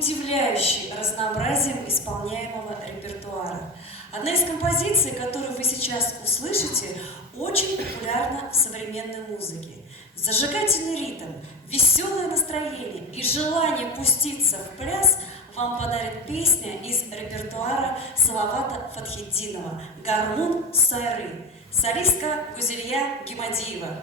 удивляющий разнообразием исполняемого репертуара. Одна из композиций, которую вы сейчас услышите, очень популярна в современной музыке. Зажигательный ритм, веселое настроение и желание пуститься в пляс вам подарит песня из репертуара Салавата Фатхетдинова «Гармун Сайры», солистка Гузелья Гимадиева.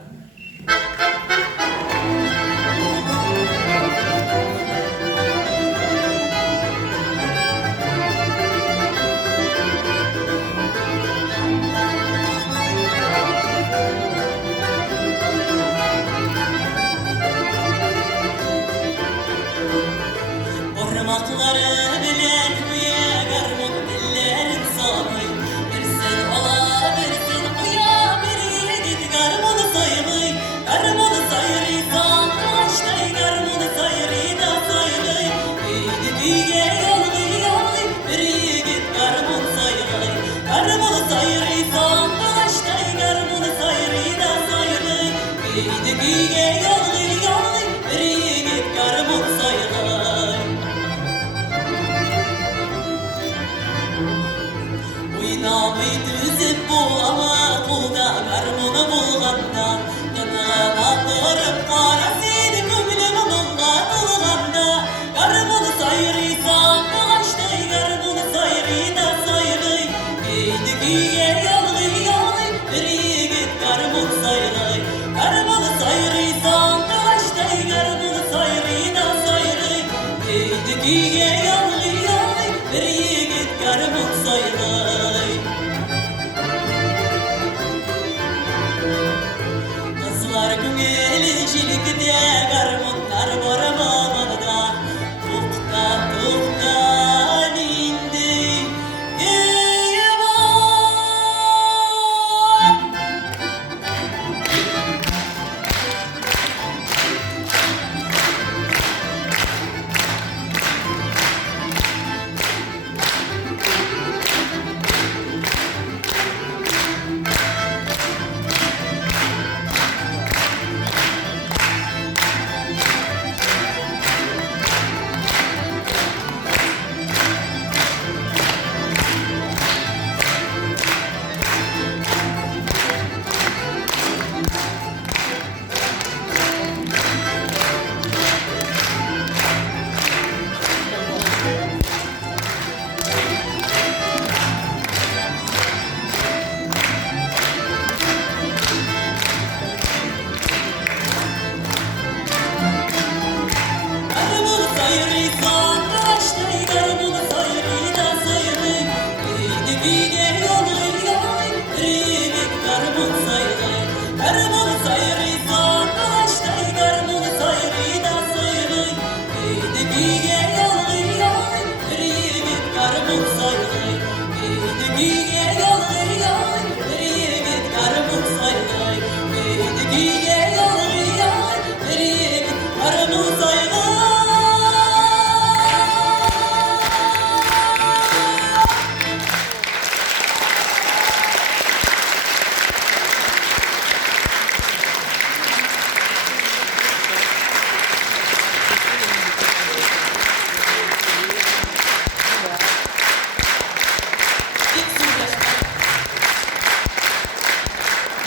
Parmakları bilen hüye garmut dillerin sabı Birsin ola birsin uya bir yigit garmunu sayılay Garmunu sayırı sandaştay garmunu sayırı da sayılay Beydi biye yolgı bir yigit garmun sayılay Garmunu sayırı sandaştay garmunu sayırı da sayılay Beydi biye yolgı bir yigit garmun sayılay Oynamay düzüp bulama kulda garmunu bulganda Yanıma durup karasıydı kömülüm onunla bulganda Garmunu sayırıysan bulaştay garmunu sayırı da sayırı Giydi giye yolgı bir yigit garmun sayılay Garmunu sayırıysan bulaştay garmunu sayırı da sayırı Giydi giye yolgı bir yigit